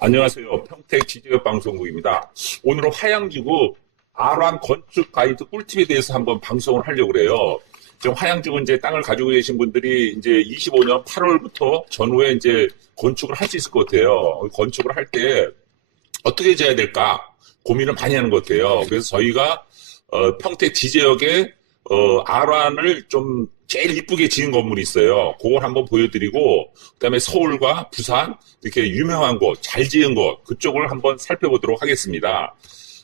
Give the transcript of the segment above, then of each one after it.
안녕하세요. 평택 지지역 방송국입니다. 오늘은 화양지구 R1 건축 가이드 꿀팁에 대해서 한번 방송을 하려고 그래요. 지금 화양지구 이제 땅을 가지고 계신 분들이 이제 25년 8월부터 전후에 이제 건축을 할 수 있을 것 같아요. 건축을 할 때 어떻게 지어야 될까 고민을 많이 하는 것 같아요. 그래서 저희가 평택 지지역에 R1을 좀 제일 이쁘게 지은 건물이 있어요. 그걸 한번 보여드리고, 그다음에 서울과 부산 이렇게 유명한 곳, 잘 지은 곳 그쪽을 한번 살펴보도록 하겠습니다.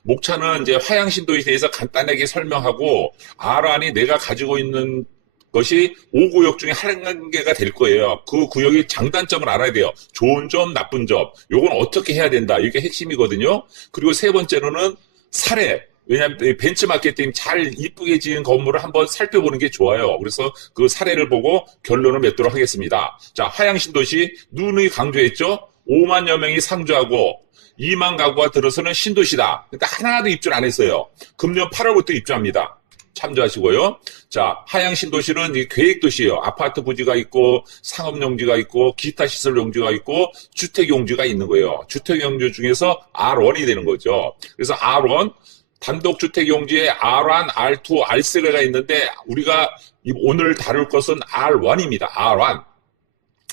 목차는 이제 화양신도에 대해서 간단하게 설명하고, R1이 내가 가지고 있는 것이 5구역 중에 한 개가 될 거예요. 그 구역의 장단점을 알아야 돼요. 좋은 점, 나쁜 점. 요건 어떻게 해야 된다. 이게 핵심이거든요. 그리고 세 번째로는 사례. 왜냐하면 벤치마케팅 잘 이쁘게 지은 건물을 한번 살펴보는 게 좋아요. 그래서 그 사례를 보고 결론을 맺도록 하겠습니다. 자, 화양신도시 누누이 강조했죠. 5만여 명이 상주하고 2만 가구가 들어서는 신도시다. 근데 하나도 입주를 안 했어요. 금년 8월부터 입주합니다. 참조하시고요. 자, 하양신도시는 이 계획도시예요. 아파트 부지가 있고 상업용지가 있고 기타 시설 용지가 있고 주택 용지가 있는 거예요. 주택 용지 중에서 R1이 되는 거죠. 그래서 R1 단독주택 용지에 R1, R2, R3가 있는데 우리가 오늘 다룰 것은 R1입니다. R1.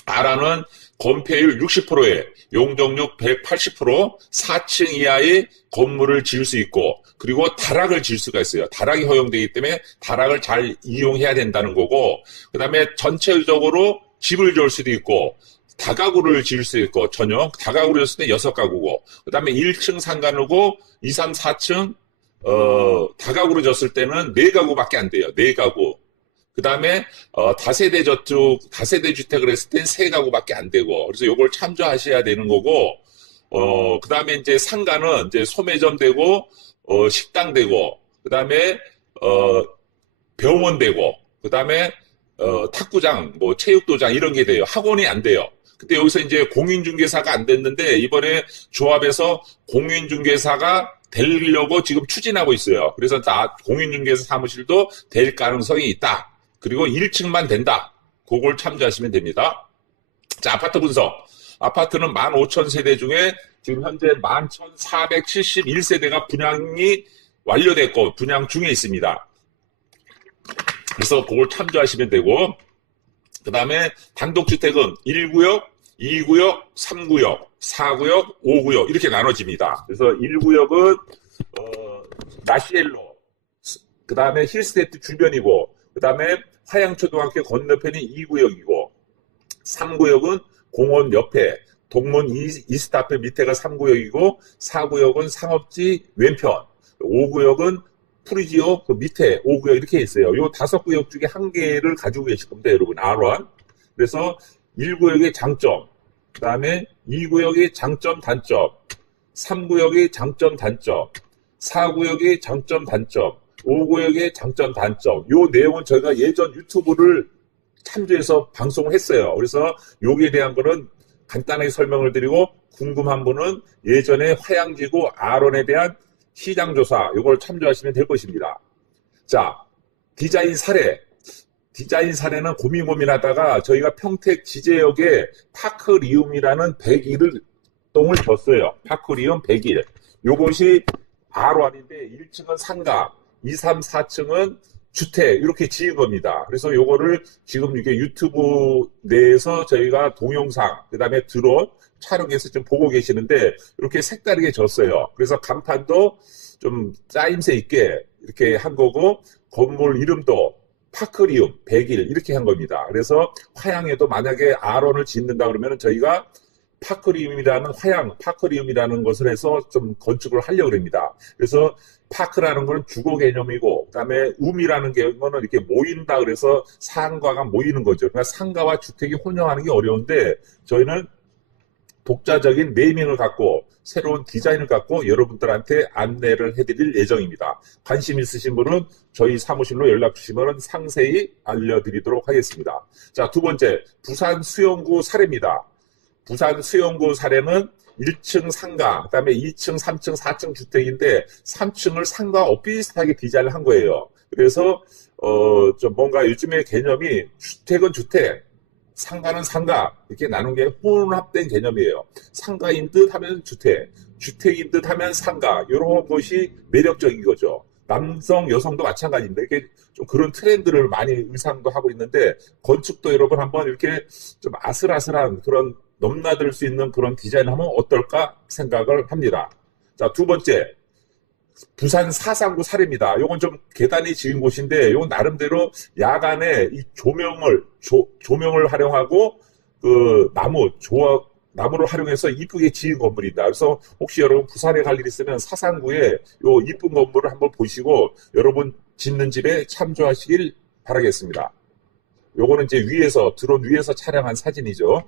R1은 건폐율 60%에 용적률 180%, 4층 이하의 건물을 지을 수 있고 그리고 다락을 지을 수가 있어요. 다락이 허용되기 때문에 다락을 잘 이용해야 된다는 거고 그 다음에 전체적으로 집을 지을 수도 있고 다가구를 지을 수 있고 전용 다가구를 지을 때 6가구고 그 다음에 1층 상가누고 2, 3, 4층 다가구로 졌을 때는 4가구밖에 안 돼요. 4가구. 그 다음에, 다세대 주택을 했을 땐 3가구밖에 안 되고, 그래서 요걸 참조하셔야 되는 거고, 그 다음에 이제 상가는 이제 소매점 되고, 식당 되고, 그 다음에, 병원 되고, 그 다음에, 탁구장, 뭐, 체육도장 이런 게 돼요. 학원이 안 돼요. 근데 여기서 이제 공인중개사가 안 됐는데, 이번에 조합에서 공인중개사가 되려고 지금 추진하고 있어요. 그래서 공인중개사 사무실도 될 가능성이 있다. 그리고 1층만 된다. 그걸 참조하시면 됩니다. 자, 아파트 분석. 아파트는 15,000세대 중에 지금 현재 11,471세대가 분양이 완료됐고 분양 중에 있습니다. 그래서 그걸 참조하시면 되고 그 다음에 단독주택은 1구역, 2구역, 3구역, 4구역, 5구역 이렇게 나눠집니다. 그래서 1구역은 나시엘로, 그 다음에 힐스테이트 주변이고 그 다음에 화양초등학교 건너편이 2구역이고 3구역은 공원 옆에 동문 이스트 앞에 밑에가 3구역이고 4구역은 상업지 왼편 5구역은 프리지오 그 밑에 5구역 이렇게 있어요. 이 5구역 중에 한 개를 가지고 계실 겁니다. 여러분 R1. 그래서 1구역의 장점 그 다음에 2구역의 장점 단점 3구역의 장점 단점 4구역의 장점 단점 5구역의 장점 단점 요 내용은 저희가 예전 유튜브를 참조해서 방송을 했어요. 그래서 여기에 대한 거는 간단하게 설명을 드리고 궁금한 분은 예전에 화양지구 R1에 대한 시장조사 요걸 참조하시면 될 것입니다. 자, 디자인 사례는 고민하다가 저희가 평택 지제역에 파크리움이라는 101동을 줬어요. 파크리움 101. 요것이 R1인데 1층은 상가, 2, 3, 4층은 주택 이렇게 지은 겁니다. 그래서 요거를 지금 이게 유튜브 내에서 저희가 동영상 그다음에 드론 촬영해서 좀 보고 계시는데 이렇게 색다르게 줬어요. 그래서 간판도 좀 짜임새 있게 이렇게 한 거고 건물 이름도 파크리움 101 이렇게 한 겁니다. 그래서 화양에도 만약에 R1을 짓는다 그러면 저희가 파크리움이라는 것을 해서 좀 건축을 하려고 합니다. 그래서 파크라는 건 주거 개념이고, 그 다음에 움이라는 개념은 이렇게 모인다 그래서 상가가 모이는 거죠. 그러니까 상가와 주택이 혼용하는 게 어려운데, 저희는 독자적인 네이밍을 갖고, 새로운 디자인을 갖고 여러분들한테 안내를 해드릴 예정입니다. 관심 있으신 분은 저희 사무실로 연락 주시면 상세히 알려드리도록 하겠습니다. 자, 두 번째, 부산 수영구 사례입니다. 부산 수영구 사례는 1층 상가, 그 다음에 2층, 3층, 4층 주택인데 3층을 상가와 비슷하게 디자인을 한 거예요. 그래서 좀 뭔가 요즘의 개념이 주택은 주택, 상가는 상가 이렇게 나눈 게 혼합된 개념이에요. 상가인 듯 하면 주택, 주택인 듯 하면 상가 이런 것이 매력적인 거죠. 남성, 여성도 마찬가지인데 이게 좀 그런 트렌드를 많이 의상도 하고 있는데 건축도 여러분 한번 이렇게 좀 아슬아슬한 그런 넘나들 수 있는 그런 디자인 하면 어떨까 생각을 합니다. 자, 두 번째. 부산 사상구 사례입니다. 요건 좀 계단이 지은 곳인데 요건 나름대로 야간에 이 조명을 활용하고 그 나무를 활용해서 이쁘게 지은 건물이다. 그래서 혹시 여러분 부산에 갈 일 있으면 사상구에 요 이쁜 건물을 한번 보시고 여러분 짓는 집에 참조하시길 바라겠습니다. 요거는 이제 드론 위에서 촬영한 사진이죠.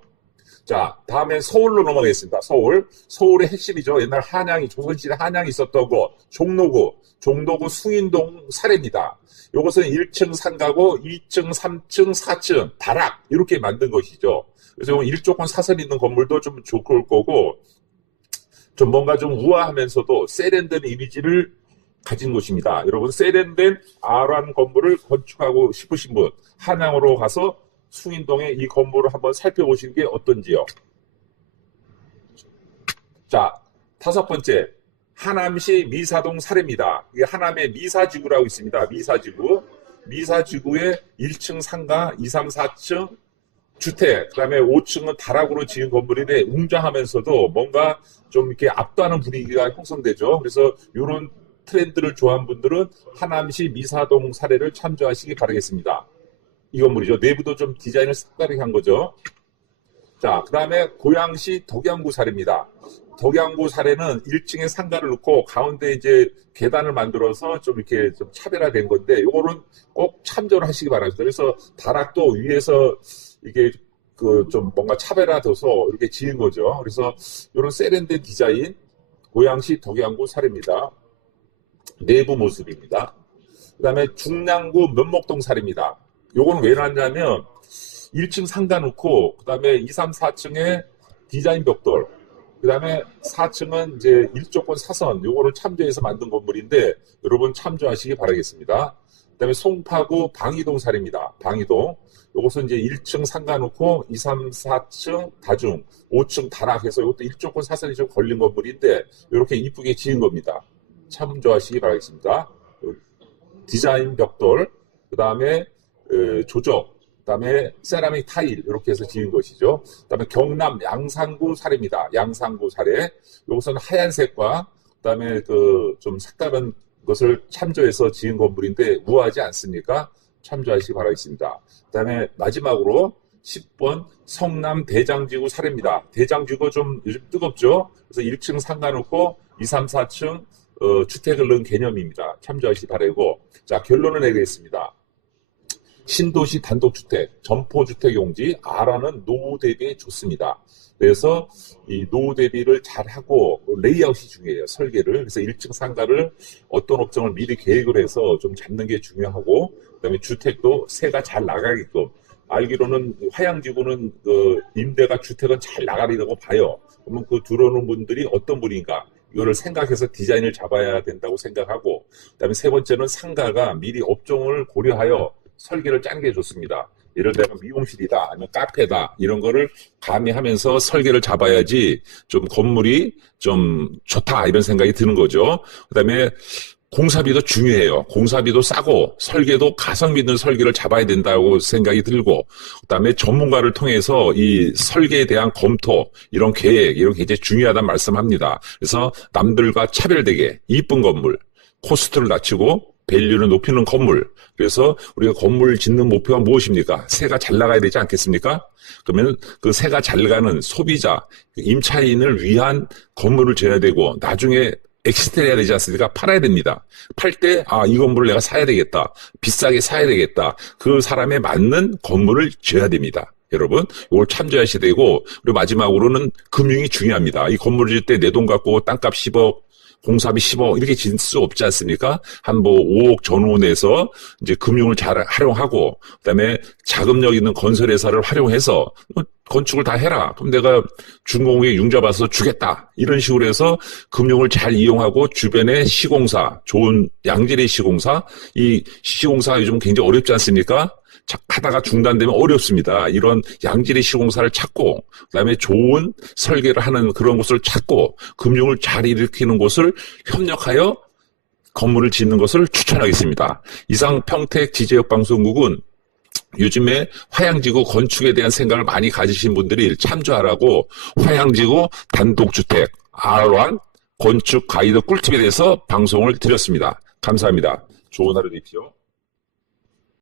자, 다음엔 서울로 넘어가겠습니다. 서울의 핵심이죠. 옛날 조선시대 한양이 있었던 곳, 종로구 숭인동 사례입니다. 이것은 1층 상가고 2층, 3층, 4층, 다락 이렇게 만든 것이죠. 그래서 일조권 사선 있는 건물도 좀 좋을 거고 좀 뭔가 좀 우아하면서도 세련된 이미지를 가진 곳입니다. 여러분 세련된 아란 건물을 건축하고 싶으신 분 한양으로 가서 숭인동의 이 건물을 한번 살펴보시는 게 어떤지요. 자, 다섯 번째 하남시 미사동 사례입니다. 이게 하남의 미사지구라고 있습니다. 미사지구의 1층 상가, 2, 3, 4층 주택, 그 다음에 5층은 다락으로 지은 건물인데 웅장하면서도 뭔가 좀 이렇게 압도하는 분위기가 형성되죠. 그래서 이런 트렌드를 좋아하는 분들은 하남시 미사동 사례를 참조하시기 바라겠습니다. 이 건물이죠. 내부도 좀 디자인을 색다르게 한 거죠. 자, 그 다음에 고양시 덕양구 사례입니다. 덕양구 사례는 1층에 상가를 넣고 가운데 이제 계단을 만들어서 좀 이렇게 좀 차별화된 건데, 요거는 꼭 참조를 하시기 바랍니다. 그래서 다락도 위에서 이게 그 좀 뭔가 차별화돼서 이렇게 지은 거죠. 그래서 이런 세련된 디자인, 고양시 덕양구 사례입니다. 내부 모습입니다. 그 다음에 중랑구 면목동 사례입니다. 요거는 왜 놨냐면 1층 상가 놓고 그 다음에 2, 3, 4층에 디자인 벽돌, 그 다음에 4층은 이제 일조권 사선 요거를 참조해서 만든 건물인데 여러분 참조하시기 바라겠습니다. 그 다음에 송파구 방이동 사례입니다. 방이동 요것은 이제 1층 상가 놓고 2, 3, 4층 다중 5층 다락해서 이것도 일조권 사선이 좀 걸린 건물인데 이렇게 이쁘게 지은 겁니다. 참조하시기 바라겠습니다. 디자인 벽돌, 그 다음에 조적, 그 다음에 세라믹 타일 이렇게 해서 지은 것이죠. 그 다음에 경남 양산구 사례입니다. 양산구 사례. 이것은 하얀색과 그 다음에 그 좀 색다른 것을 참조해서 지은 건물인데 우아하지 않습니까? 참조하시기 바라겠습니다. 그 다음에 마지막으로 10번 성남 대장지구 사례입니다. 대장지구 좀 요즘 뜨겁죠? 그래서 1층 상가 놓고 2, 3, 4층 주택을 넣은 개념입니다. 참조하시기 바라고. 자, 결론을 내리겠습니다. 신도시 단독주택, 점포주택용지, 아라는 노후 대비에 좋습니다. 그래서 이 노후 대비를 잘하고 레이아웃이 중요해요. 설계를. 그래서 1층 상가를 어떤 업종을 미리 계획을 해서 좀 잡는 게 중요하고, 그다음에 주택도 세가 잘 나가게끔. 알기로는 화양지구는 임대가 주택은 잘 나가리라고 봐요. 그러면 그 들어오는 분들이 어떤 분인가? 이거를 생각해서 디자인을 잡아야 된다고 생각하고, 그다음에 세 번째는 상가가 미리 업종을 고려하여 설계를 짜는 게 좋습니다. 예를 들면 미용실이다 아니면 카페다 이런 거를 가미하면서 설계를 잡아야지 좀 건물이 좀 좋다 이런 생각이 드는 거죠. 그다음에 공사비도 중요해요. 공사비도 싸고 설계도 가성비 있는 설계를 잡아야 된다고 생각이 들고, 그다음에 전문가를 통해서 이 설계에 대한 검토, 이런 계획 이런 게 이제 중요하다는 말씀합니다. 그래서 남들과 차별되게 이쁜 건물, 코스트를 낮추고 밸류를 높이는 건물. 그래서 우리가 건물을 짓는 목표가 무엇입니까? 세가 잘 나가야 되지 않겠습니까? 그러면 그 세가 잘 가는 소비자, 임차인을 위한 건물을 지어야 되고 나중에 엑시트를 해야 되지 않습니까? 팔아야 됩니다. 팔 때 이 건물을 내가 사야 되겠다. 비싸게 사야 되겠다. 그 사람에 맞는 건물을 지어야 됩니다. 여러분, 이걸 참조하셔야 되고, 그리고 마지막으로는 금융이 중요합니다. 이 건물을 지을 때 내 돈 갖고 땅값 10억, 공사비 10억 이렇게 질 수 없지 않습니까? 한 5억 전후 내서 이제 금융을 잘 활용하고, 그다음에 자금력 있는 건설회사를 활용해서 건축을 다 해라. 그럼 내가 준공에 융자 받아서 주겠다. 이런 식으로 해서 금융을 잘 이용하고 주변에 시공사, 좋은 양질의 시공사, 이 시공사가 요즘 굉장히 어렵지 않습니까? 하다가 중단되면 어렵습니다. 이런 양질의 시공사를 찾고 그다음에 좋은 설계를 하는 그런 곳을 찾고 금융을 잘 일으키는 곳을 협력하여 건물을 짓는 것을 추천하겠습니다. 이상 평택 지제역 방송국은 요즘에 화양지구 건축에 대한 생각을 많이 가지신 분들이 참조하라고 화양지구 단독주택 R1 건축 가이드 꿀팁에 대해서 방송을 드렸습니다. 감사합니다. 좋은 하루 되십시오.